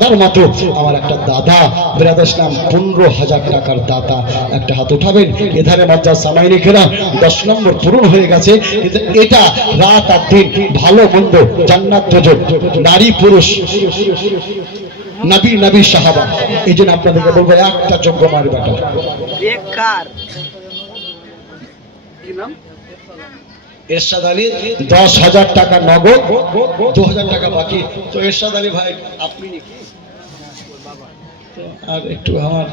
তার মতো আমার একটা দাদা বিরাদার ইসলাম 15,000 টাকার দাতা, একটা হাত উঠাবেন। এধারে মজ্জা সামাইনি খেরা 10 নম্বর পূরণ হয়ে গেছে, কিন্তু এটা রাত আর দিন ভালো মন্দ জান্নাত যোজক নারী পুরুষ নবী নবী সাহাবা। এই জন্য আপনাদেরকে বলবো একটা যোগ্য মার বেটা বেকার কি নাম এরশাদ আলী 10,000 টাকা নগদ, 2,000 টাকা বাকি। তো এরশাদ আলী ভাই আপনি আর একটু আমার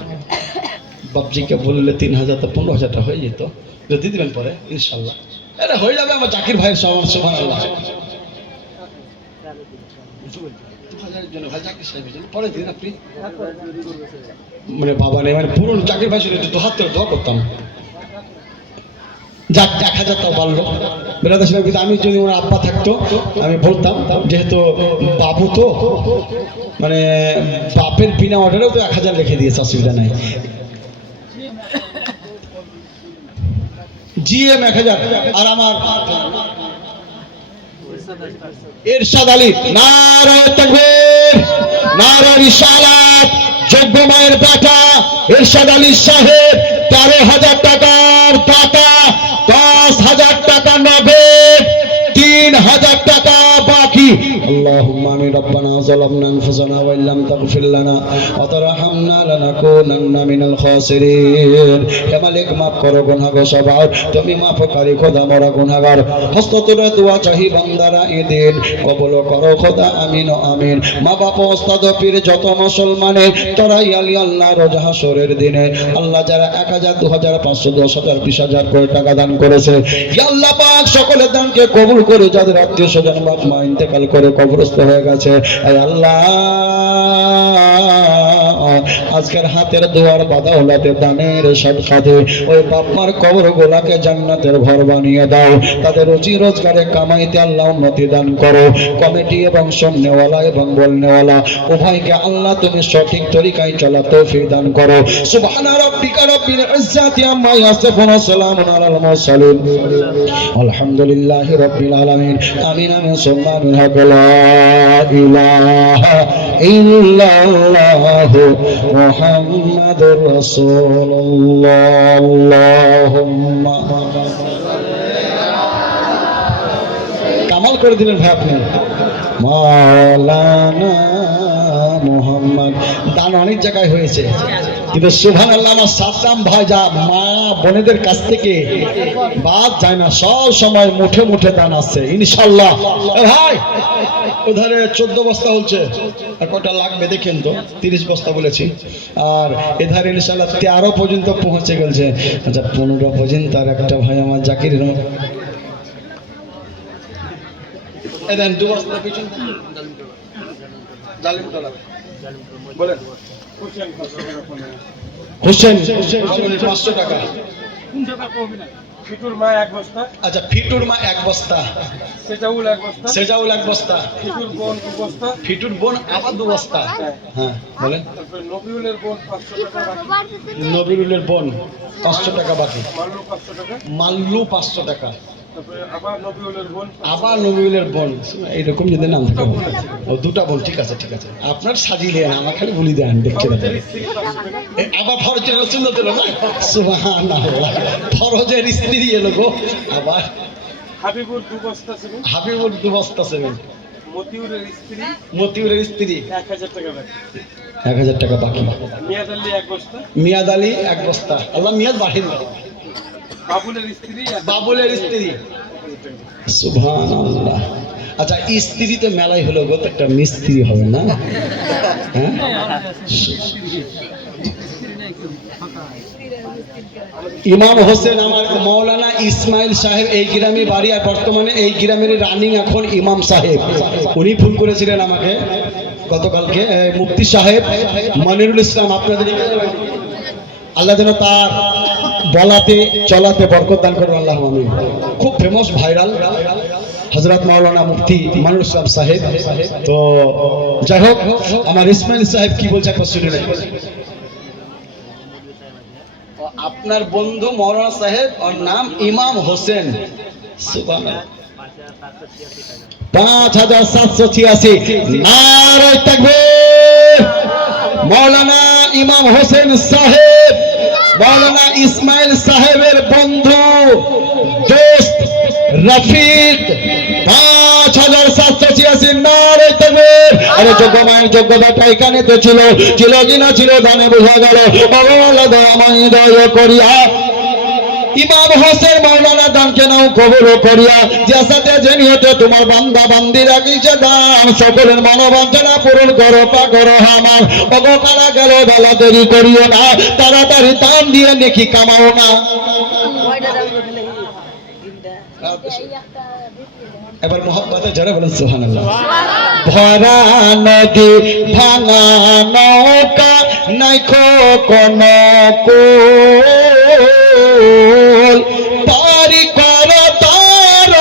বাবজিকে বললে 3,000 তো 15,000 টাকা হয়ে যেত, যদি দিবেন পরে ইনশাল্লাহ এটা হয়ে যাবে। আমার জাকির ভাইয়ের সমান সুবহানাল্লাহ পরে দিন আপনি মানে বাবা নেই মানে পুরো জাকির ভাই শুনে দু হাত ধরে দোয়া করতাম। যাক 1,000 টাকা বাড়লো বেরাদার সাহেব। কিন্তু আমি যদি ওনার আব্বা থাকতো আমি বলতাম, যেহেতু বাবু তো মানে বাপের বিনা অর্ডারেও তো 1,000 লিখে দিয়েছে, অসুবিধা নাই। জিএম 1,000 আর আমার এরশাদ আলী নারায়ে তাকবীর নারায়ে রিসালাত যোগ্য মায়ের বেটা এরশাদ আলী সাহেব 13,000 টাকার দাতা, 10,000 টাকা নগদ, 3,000 টাকা বাকি। আল্লাহুম্মা আমিন। রব্বানা যালামনা আনফুসানা ওয়া ইল্লাম তাগফির লানা ওয়া তারহামনা লানাকুনান্না মিনাল খাসিরিন। হে মালিক মাফ করো গুনাহগার সবার, তুমি মাফকারী খোদা মোরা গুনাহগার। হস্ত তুলে দোয়া চাহি বান্দারা এদিন কবুল করো খোদা আমিন ও আমিন। মা বাবা ওস্তাদ পীর যত মুসলমানে তোরাই আলী আল্লাহ রোজ হাসরের দিনে আল্লাহ যারা 1,000 2,000 500 10,000 20,000 করে টাকা দান করেছে, ইয়া আল্লাহ পাক সকলের দানকে কবুল করে। যাদের আত্মীয় স্বজন বাপ মা ইন্তেকাল করে কবরস্থ হয়ে গেছে, আয় আল্লাহ আজকের হাতের দুয়ার বাদাওলাতে দানের সদকাতে ওই বাপ মার কবর গোলাকে জান্নাতের ঘর বানিয়ে দাও। তাদের রুজি রোজগারে কামাইতে আল্লাহ উন্নতি দান করো। কমিটি এবং শুননেওয়ালা এবং বলনেওয়ালা উভয়কে আল্লাহ তুমি সঠিক তরিকায় চলা তৌফিক দান করো। সুবহানা রাব্বিকা রাব্বিল ইজ্জাতি আম্মা ইয়াসিফুন ওয়া সালামুন আলাল মুরসালিন আলহামদুলিল্লাহি রাব্বিল আলামিন। আমিন আমিন সুম্মা আমিন। লা ইলাহা ইল্লাল্লাহু মুহাম্মাদুর রাসূলুল্লাহ। আল্লাহুম্মা কামাল করে দিলেন ভাই আপনি। মাওলানা মুহাম্মদ দান অনেক জায়গায় হয়েছে, কিন্তু সুবহানাল্লাহ আমার সাদ্দাম ভাই যা মা বোনেদের কাছ থেকে বাদ যায় না, সব সময় মুঠে মুঠে দান আছে ইনশাআল্লাহ। ভাই ওধারে 14 বস্তা হচ্ছে, আর কটা লাগবে দেখেন তো, 30 বস্তা বলেছি। আর এধারে ইনশাআল্লাহ 13 পর্যন্ত পৌঁছে গেছে। আচ্ছা 15 পর্যন্ত আর একটা ভাই আমার জাকির এদেন 2 বস্তা পিছন জালিমতলা বলেন হোসেন 500 টাকা। কোন টাকা কমবে না? ফিটুর মা 1 বস্তা। আচ্ছা ফিটুর মা 1 বস্তা, সেজাউল 1 বস্তা, সেজাউল 1 বস্তা, ফিটুর বোন 2 বস্তা, ফিটুর বোন আবার 2 বস্তা। হ্যাঁ বলেন। তারপর নবিউলের বোন 500 টাকা বাকি। নবিউলের বোন 500 টাকা বাকি। মাল্লু 500 টাকা। মাল্লু 500 টাকা। তারপরে আবার নবিউলের বোন এইরকম যদি নাম থাকে ও 2টা বোন। ঠিক আছে ঠিক আছে, আপনার সাজিলেন আমার খালি বলি দেন দেখতে পাবেন। আবার ফরজের রাসূল দিল না, সুবহানাল্লাহ ফরজের স্ত্রী এলো গো। আবার হাবিবুর 2 বস্তা ছিল, হাবিবুর 2 বস্তা ছিল। মতিউরের স্ত্রী, মতিউরের স্ত্রী 1,000 টাকা বাকি। 1,000 টাকা বাকি। মিয়াদ আলী 1 বস্তা, মিয়াদ আলী 1 বস্তা। আল্লাহ মিয়াদ বাহির। বাবুলের স্ত্রী, বাবুলের স্ত্রী সুবহানাল্লাহ। আচ্ছা স্ত্রী তো মেলাই হলো গো, একটা মিস্ত্রি হবে না? হ্যাঁ ইমাম হোসেন আমার মৌলানা ইসমাইল সাহেব এই গ্রামে বাড়ি, আর বর্তমানে এই গ্রামের রানিং এখন ইমাম সাহেব। উনি ফোন করেছিলেন আমাকে গতকালকে, মুফতি সাহেব মনিরুল ইসলাম। আপনাদের আল্লাহ যেন তার বলাতে চলাতে বরকত দান করবেন, আল্লাহ আমিন। খুব ফেমাস ভাইরাল হযরত মাওলানা মুফতি মনিরুল ইসলাম সাহেব। তো যাই হোক আমার ইসমাইল সাহেব কি বলছে একবার শুনে নেন। আপনার বন্ধু মাওলানা সাহেব, ওর নাম ইমাম হোসেন। সুবহানাল্লাহ। 5786 নারে তাকবীর। মৌলানা ইমাম হোসেন সাহেব, মৌলানা ইসমাইল সাহেবের বন্ধু দোস্ত রফিক 5786 নারে তাকবীর। আরে যোগ্য মায়ের যোগ্যতাটা এখানে তো ছিল, ছিল কিনা ছিল জানে বোঝা গেল। ভগবান দয়াময় দয়া করিয়া ইমাম হোসেন মৌলানা দানকে নাও কবুল করিয়া, যে সাথে যে নিয়তে তোমার বান্দা বান্দিরা কিছে দান, সকলের মনোবাঞ্ছনা পূরণ করো পা করো আমার। অগকালা গেল বেলা দেরি করিও না, তাড়াতাড়ি দান দিয়ে নেকি কামাও না। এবার মোহাম্মতে যারা বলেন সুবহানাল্লাহ। ভরা নদী ভাঙা নৌকা নাইখো কোন কুল, পারি কর তার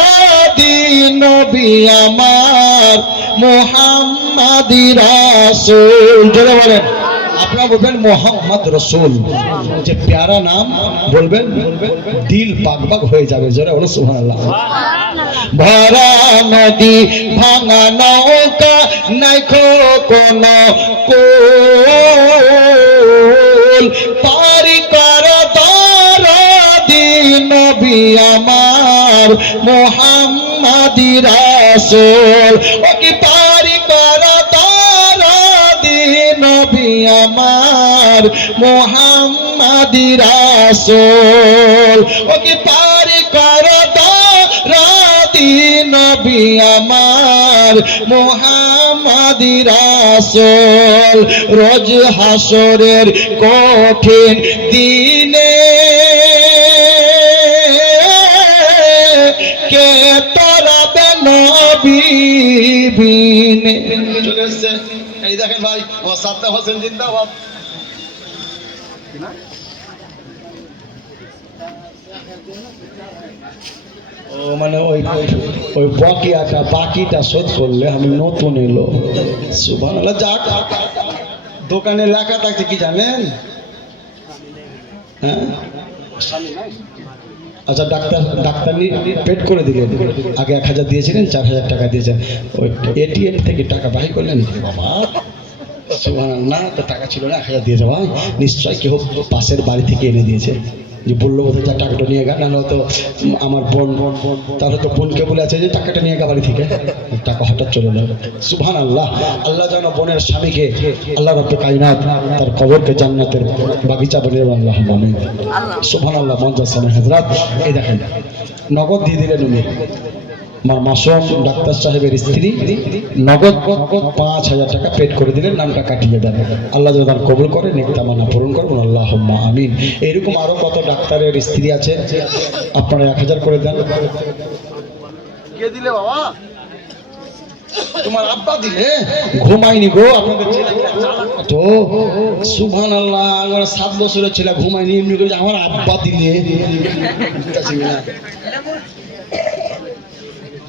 দিন নবী আমার মুহাম্মাদি রাসূল। যারা বলেন আপনারা বলবেন মোহাম্মদ রসুল, যে প্যারা নাম বলবেন দিল পাক পাক হয়ে যাবে। যারা বলেন সুবহানাল্লাহ। ভরা নদী ভাঙা নৌকা নাইখো কোন কুল, পারি কর তার দিন নবী আমার মুহাম্মাদি রাসূল। ও কি পারি কর তার দিন নবী আমার মুহাম্মাদি রাসূল। ও কি পারি কর নবী আমার মুহাম্মাদি রাসূল। রোজ হাসরের কঠিন দিনে কে তরাবে নবী বিনে। চলে এসেছে এই দেখেন ভাই, ও সাদ্দাম হোসেন জিন্দাবাদ। ও মানে ওই বাকিটা শোধ করলে আমি নতুন এলো। সুবহানাল্লাহ। যাক, দোকানে লেখা থাকছে কি জানেন? হ্যাঁ আচ্ছা, ডাক্তার পেড করে দিলেন। আগে 1000 দিয়েছিলেন, 4000 টাকা দিয়েছেন। ওই এটিএম থেকে টাকা বাই করলেন। বাবা সুবহানাল্লাহ, তো টাকা ছিল না, 1000 দিয়েছে। ভাই নিশ্চয় কেউ পাশের বাড়ি থেকে এনে দিয়েছে, যে বললো বোধ হয় টাকাটা নিয়ে গা, নাহলে হয়তো আমার বোন, তাহলে তো বোনকে বলে আছে যে টাকাটা নিয়ে গা বাড়ি থেকে, টাকা হঠাৎ চলে যাবে। সুবহানাল্লাহ। আল্লাহ যেন বোনের স্বামীকে আল্লাহ রাব্বুল কায়নাত তার কবরকে জান্নাতের বাগিচা বলে আল্লাহ আমিন। সুবহানাল্লাহ। মঞ্জাজ সাহেব হযরত এই দেখেন নগদ দিয়ে দিলেন উনি। আমার মাসুম ডাক্তার সাহেবের স্ত্রী নগদ 5000 টাকা পেড করে দিলেন, নামটা কাটিয়ে দেন। আল্লাহ যেন তার কবুল করে, নেক তামান্না পূরণ করবেন আল্লাহুম্মা আমিন। এরকম আরো কত ডাক্তারের স্ত্রী আছে, আপনারা 1000 করে দেন। কে দিলে বাবা? তোমার আব্বা দিলে। ঘুমাইনি গো আপনাদের ছেলে তো। সুবহানাল্লাহ। আমার 7 বছরের ছেলে ঘুমাইনি, এমনি করে আমার আব্বা দিলে।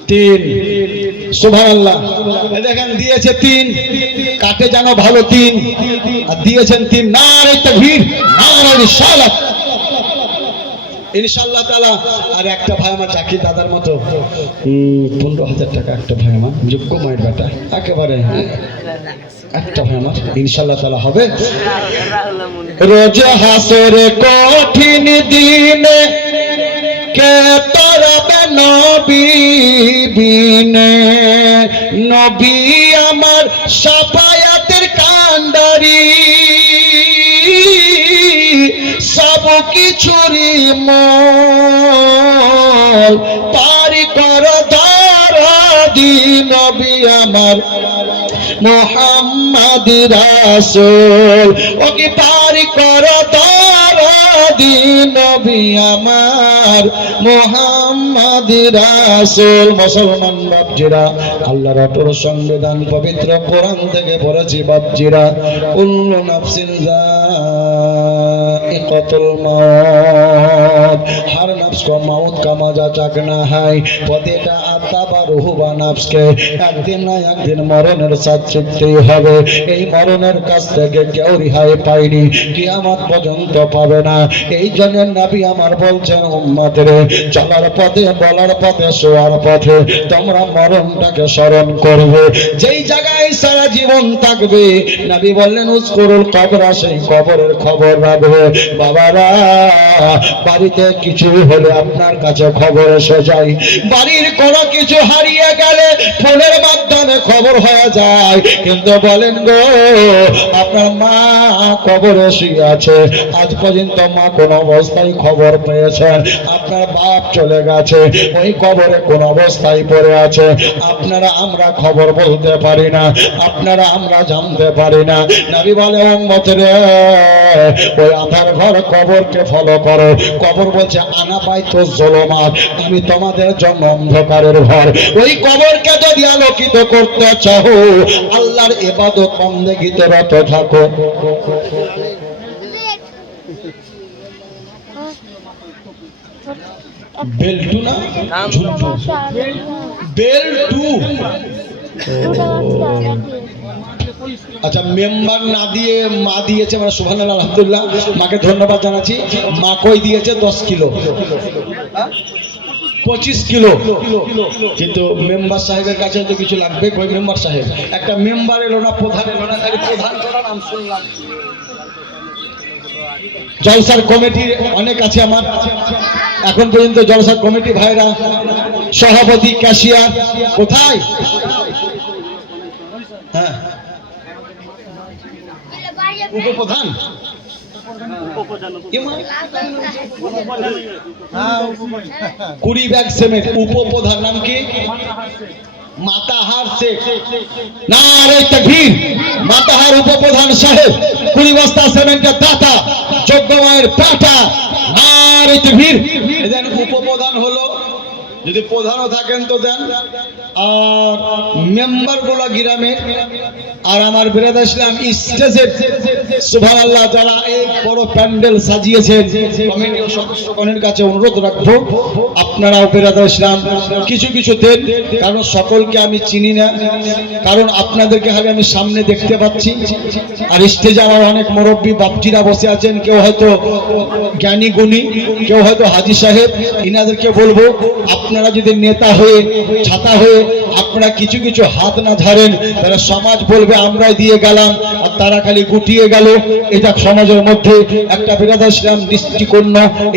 3 সুবহানাল্লাহ। দেখেন দিয়েছে 3, কাটে জানো ভালো 3, আর দিয়েছেন 3। নারে তাকবীর, নারে রিসালাত। ইনশাআল্লাহ তাআলা। আর একটা ভাই আমার চাকরি দাদার মতো 15000 টাকা, একটা ভাই আমার যোগ্য মায়ের বেটা একেবারে, একটা ভাই আমার ইনশাআল্লাহ তাআলা হবে। রোজ হাসরে কঠিন দিনে কে তরাবে নবী বিনে, নবী আমার শাফায়াতের কান্ডারি, সব কিছুরই মূল, পারি কর দারাদি নবী আমার মুহাম্মাদি রাসূল। ও কি পারি কর দারাদি নবী আমার মুহাম্মাদি রাসূল। মুসলমান বাপজিরা, আল্লাহর অটল সংবিধান পবিত্র কোরআন থেকে পড়েছি বাপজিরা, কুল্লু নাফসিন যায়িকাতুল মাউত, हर नफ्स को मौत का मजा चखना है। প্রতিটা আত্মা রুহ বা নফসকে একদিন না একদিন মরণের সাথে হবে। এই মরণের কাছ থেকে কেউ রেহাই পায়নি, কিয়ামত পর্যন্ত পাবে না। এই জন্য নবী আমার বলছেন উম্মতের চলার পথে, বলার পথে, শোয়ার পথে তোমরা মরণটাকে স্মরণ করবে। যেই জায়গায় সারা জীবন থাকবে নবী বললেন উজকুরুল কবর, সেই কবরের খবর রাখবে। বাবারা, বাড়িতে কিছু হলে আপনার কাছে খবর এসে যায়, বাড়ির কোনো কিছু হারিয়ে গেলে ফোনের মাধ্যমে খবর হয়ে যায়, কিন্তু বলেন গো আপনার মা কবরে শুয়ে আছে, আজ পর্যন্ত মা কোন অবস্থায় খবর পেয়েছেন? আপনার বাপ চলে গেছে, ওই কবরে কোন অবস্থায় পড়ে আছে? আপনারা আমরা খবর বলতে পারি না, আপনারা আমরা জানতে পারি না। নবী বলে উম্মতের ওই আধার ঘর কবরকে ফলো করো। কবর বলছে আনা বাইতু যুলুমাত, আমি তোমাদের জন্য অন্ধকারের ঘর। ওই কবরকে যদি আলোকিত করতে চাও আল্লাহর ইবাদত বন্দেগীতে রত থাকো। বেলটু না ঝুলটু, বেলটু। আচ্ছা, মেম্বার না দিয়ে মা দিয়েছে, মানে সুবহানাল্লাহ আলহামদুলিল্লাহ, মাকে ধন্যবাদ জানাচ্ছি। মা কই দিয়েছে 10 কিলো, 25 কিলো, কিন্তু মেম্বার সাহেবের কাছে তো কিছু লাগবে। কই মেম্বার সাহেব? একটা মেম্বার এলো না, প্রধান এলো না, খালি প্রধান নাম শুনলাম। জলসার কমিটি অনেক আছে আমার, এখন পর্যন্ত জলসার কমিটি ভাইরা, সভাপতি, ক্যাশিয়ার কোথায়? হ্যাঁ, উপপ্রধান, কুড়ি ব্যাগ সিমেন্ট, উপপ্রধান নাম কি? মাতাহার শেখ। নারে তাকবীর! মাতাহার উপপ্রধান সাহেব 20 বস্তা সিমেন্টের দাতা, যোগ্য মায়ের পাটা। নারে তাকবীর! এদের উপপ্রধান হলো, যদি প্রধানও থাকেন তো দেন। আর মেম্বার গুলো গ্রামের, আর আমার বিরাদ ইসলাম স্টেজের সুবহানাল্লাহ যারা এই বড় প্যান্ডেল সাজিয়েছেন, কমিটি ও সদস্যগণের কাছে অনুরোধ রাখবো আপনারাও বিরাদ ইসলাম কিছু কিছু দেন, কারণ সকলকে আমি চিনি না, কারণ আপনাদেরকে খালি আমি সামনে দেখতে পাচ্ছি। আর স্টেজে আমার অনেক মুরব্বী বাপজিরা বসে আছেন, কেউ হয়তো জ্ঞানী গুণী, কেউ হয়তো হাজী সাহেব। ইনাদেরকে বলবো আপনারা যদি নেতা হয়ে, ছাতা হয়ে আপনারা কিছু কিছু হাত না ধরেন, তারা সমাজ বলবে আমরাই দিয়ে গেলাম, আর তারা খালি গুটিয়ে গেল। এটা সমাজের মধ্যে একটা বিরাদ ইসলাম দৃষ্টিকোণ।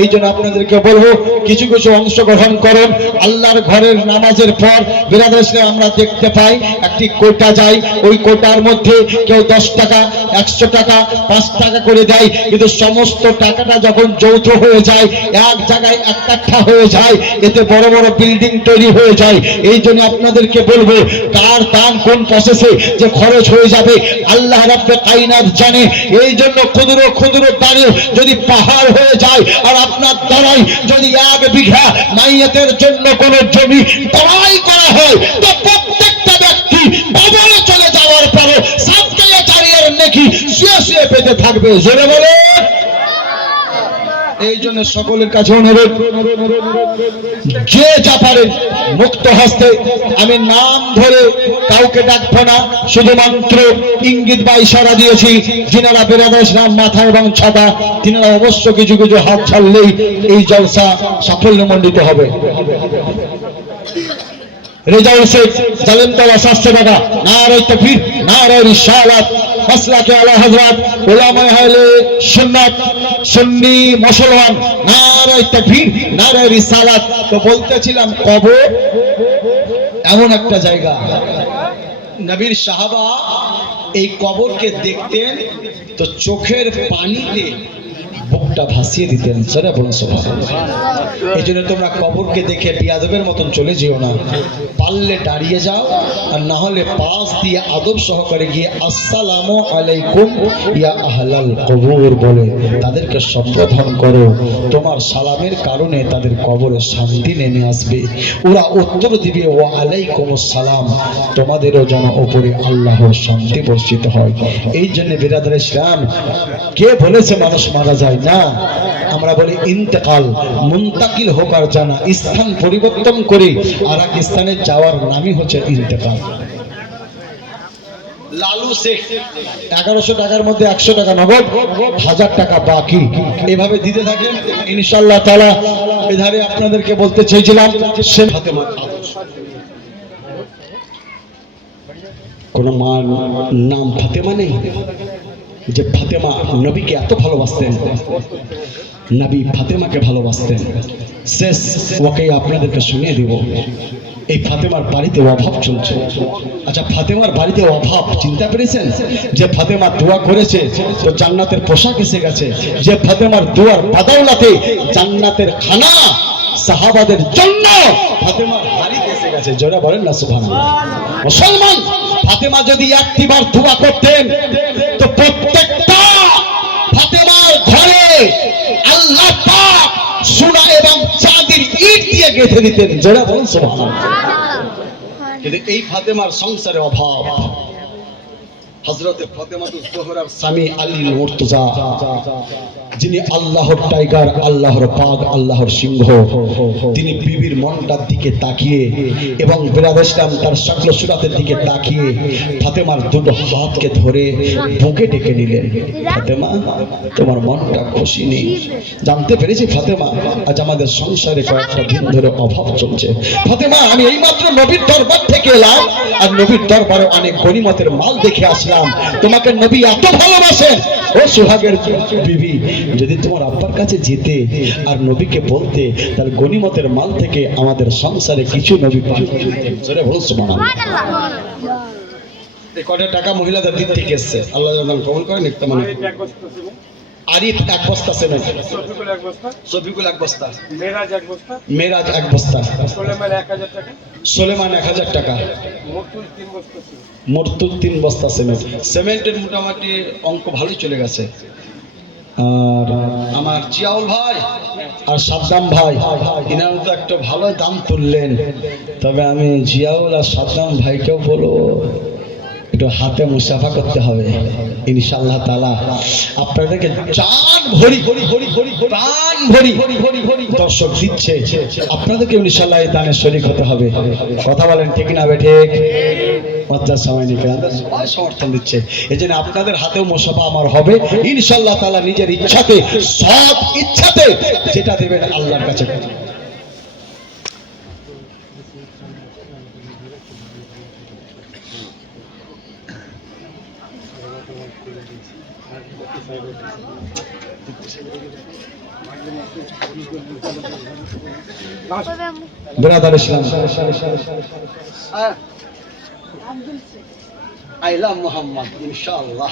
এই জন্য আপনাদেরকে বলবো কিছু কিছু অংশগ্রহণ করুন। আল্লাহর ঘরের নামাজের পর বিরাদ ইসলাম আমরা দেখতে পাই একটি কোটা যায়, ওই কোটার মধ্যে কেউ 10 টাকা, 100 টাকা, 5 টাকা করে দেয়, কিন্তু সমস্ত টাকাটা যখন যৌথ হয়ে যায়, এক জায়গায় একটা হয়ে যায়, এতে বড় বড় বিল্ডিং তৈরি হয়ে যায়। এই জন্য আপনাদেরকে বলবো কার দান কোন প্রসেসে যে খরচ হয়ে যাবে আল্লাহ রাব্বে কায়নাত জানে। এই জন্য ক্ষুদ্র ক্ষুদ্র দানে যদি পাহাড় হয়ে যায়, আর আপনার দ্বারাই যদি 1 বিঘা মাইয়াতের জন্য কোন জমি ক্রয় করা হয়, তো প্রত্যেকটা ব্যক্তি কবরে চলে যাওয়ার পরে সাতকায়া চারিয়ার নেকি শুয়ে শুয়ে পেতে থাকবে। জোরে বলে। এই জন্য সকলের কাছে অনুরোধ, যে যা পারেন মুক্ত হস্তে, আমি নাম ধরে কাউকে ডাকবো না, শুধুমাত্র ইঙ্গিত বা ইশারা দিয়েছি। যিনারা বিরাদ ইসলাম মাথা এবং ছাতা, তিনারা অবশ্য কিছু কিছু হাত ছাড়লেই এই জলসা সাফল্যমণ্ডিত হবে। রেজাউল শেখ জালেমতলা 700 টাকা। নারে তাকবীর, নারে রিসালাত, মাসলাকে আলা হযরত উলামায়ে আহলে সুন্নাত, সুন্নি মুসলমান। নারে তাকবীর, নারে রিসালাত। তো বলতেছিলাম কবর এমন একটা জায়গা, নবীর সাহাবা এই কবরকে দেখতেন তো চোখের পানিতে বুকটা ভাসিয়ে দিতেন। সেটা বলুন সুবহানাল্লাহ। এই জন্য তোমরা কবরকে দেখে বিয়াদবের মতন চলে যেও না, পারলে দাঁড়িয়ে যাও, আর না হলে পাশ দিয়ে আদব সহকারে গিয়ে আসসালামু আলাইকুম ইয়া আহলাল কবর বলে তাদেরকে সম্বোধন করো। তোমার সালামের কারণে তাদের কবরে শান্তি নেমে আসবে, ওরা উত্তর দিবে ওয়া আলাইকুমুস সালাম, তোমাদেরও যেন উপরে আল্লাহর শান্তি বর্ষিত হয়। এই জন্য বিরাদর ইসলাম, কে বলেছে মানুষ মারা যায় না, আমরা বলি ইন্তেকাল, মুন্তাকিল হোকার জানা, স্থান পরিবর্তন করে আর এক স্থানে যাওয়ার নামই হচ্ছে ইন্তেকাল। লালু শেখ 1100 টাকার মধ্যে 100 টাকা নগদ, 1000 টাকা বাকি, এভাবে দিতে থাকেন ইনশাআল্লাহ তাআলা। এধারে আপনাদেরকে বলতে চেয়েছিলাম সে ফাতেমা কোন মার নাম ফাতেমা নেই যে ফাতেমা নবীকে এত ভালোবাসতেন, নবী ফাতেমাকে ভালোবাসতেন। শেষ ওকে আপনাদেরকে শুনিয়ে দিব। এই ফাতেমার বাড়িতে অভাব চলছে। আচ্ছা, ফাতেমার বাড়িতে অভাব চিন্তা পেরেছেন? যে ফাতেমা দোয়া করেছে তো জান্নাতের পোশাক এসে গেছে, যে ফাতেমার দোয়ার বাদাওলাতে জান্নাতের খানা সাহাবাদের জন্য ফাতেমার বাড়িতে এসে গেছে। জোরে বলেন না সুবহানাল্লাহ। মুসলমান, ফাতেমা যদি একটিবার দোয়া করতেন তো প্রত্যেকটা ফাতেমার ঘরে আল্লাহ পাক সোনা এবং চাঁদির ইট দিয়ে গেঁথে দিতেন। জোরে বলেন সুবহানাল্লাহ। কিন্তু এই ফাতেমার সংসারে অভাব। হযরতে ফাতেমাতুজ জোহরার স্বামী আলী মুর্তজা, যিনি আল্লাহর টাইগার, আল্লাহর বাঘ, আল্লাহর সিংহ, তিনি বিবির মনটার দিকে তাকিয়ে এবং বিরাদ ইসলাম তার শক্ল সুরাতের দিকে তাকিয়ে ফাতেমার দুটো হাতকে ধরে বুকে ডেকে নিলেন। ফাতেমা, তোমার মনটা খুশি নেই? জানতে পেরেছি ফাতেমা আজ আমাদের সংসারে কয়েকটা দিন ধরে অভাব চলছে। ফাতেমা, আমি এইমাত্র নবীর দরবার থেকে এলাম আর নবীর দরবারে অনেক গনিমতের মাল দেখে আসলাম। তোমাকে নবী এত ভালোবাসেন। ও সোহাগের বিবি, যদি তোমার আব্বার কাছে যেতে আর নবীকে বলতে, তাহলে গনিমতের মাল থেকে আমাদের সংসারে কিছু নবী জোরে বলুন সুবহানাল্লাহ। এই কয়টা টাকা মহিলাদের দিক থেকে এসেছে, আল্লাহ যেন কবুল করেন। আরিফ 1 বস্তা সিমেন্ট, শফিকুল 1 বস্তা, মেরাজ 1 বস্তা, সুলেমান 1000 টাকা, মর্তুল 3 বস্তা সিমেন্ট। সিমেন্টের মোটামুটি অঙ্ক ভালোই চলে গেছে। আর আমার জিয়াউল ভাই আর সাদ্দাম ভাই, ইনারা তো একটা ভালো দাম তুললেন। তবে আমি জিয়াউল আর সাদ্দাম ভাইকেও বলবো একটু হাতে মুসাফা করতে হবে ইনশাআল্লাহ তাআলা। আপনাদেরকে জান ভরি প্রাণ ভরি দর্শক দিচ্ছে, আপনাদেরকে ইনশাআল্লাহ এই দানে শরীক হতে হবে। কথা বলেন ঠিক না বেঠিক? মজ্জার সময় নিয়ে সবাই সমর্থন দিচ্ছে। এই জন্য আপনাদের হাতেও মুসাফা আমার হবে ইনশাআল্লাহ তাআলা। নিজের ইচ্ছাতে, সৎ ইচ্ছাতে যেটা দেবেন আল্লাহর কাছে। ব্রাদার ইসলাম আইলা মোহাম্মদ ইনশাআল্লাহ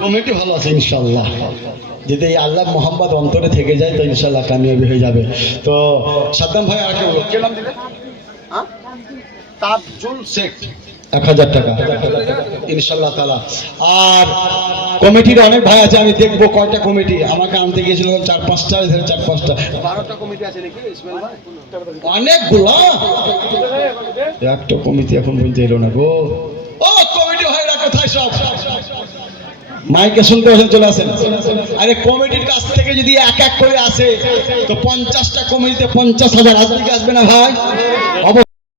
কমিটি ভালো আছে ইনশাআল্লাহ। যদি এই আল্লাহ মোহাম্মদ অন্তরে থেকে যায় তো ইনশাআল্লাহ কামিয়াবি হয়ে যাবে। তো সাদ্দাম ভাই আর কে নাম দিলে? তাবজুল শেখ 1000 টাকা ইনশাআল্লাহ তাআলা। আর কমিটির অনেক ভাই আছে, আমি দেখবো কয়টা কমিটি আমাকে আনতে গিয়েছিল 4-5টা, 4-5টা 12টা কমিটি আছে নাকি ইসমাইল ভাই? অনেকগুলো। একটা কমিটি এখন পর্যন্ত এলো না গো। ও কমিটি ভাইরা কোথায় সব? মাইকে শুনতে আসেন, চলে আসেন। আরে কমিটির কাছ থেকে যদি এক এক করে আসে তো 50টা কমিটিতে 50,000 আসবে কি আসবে না ভাই?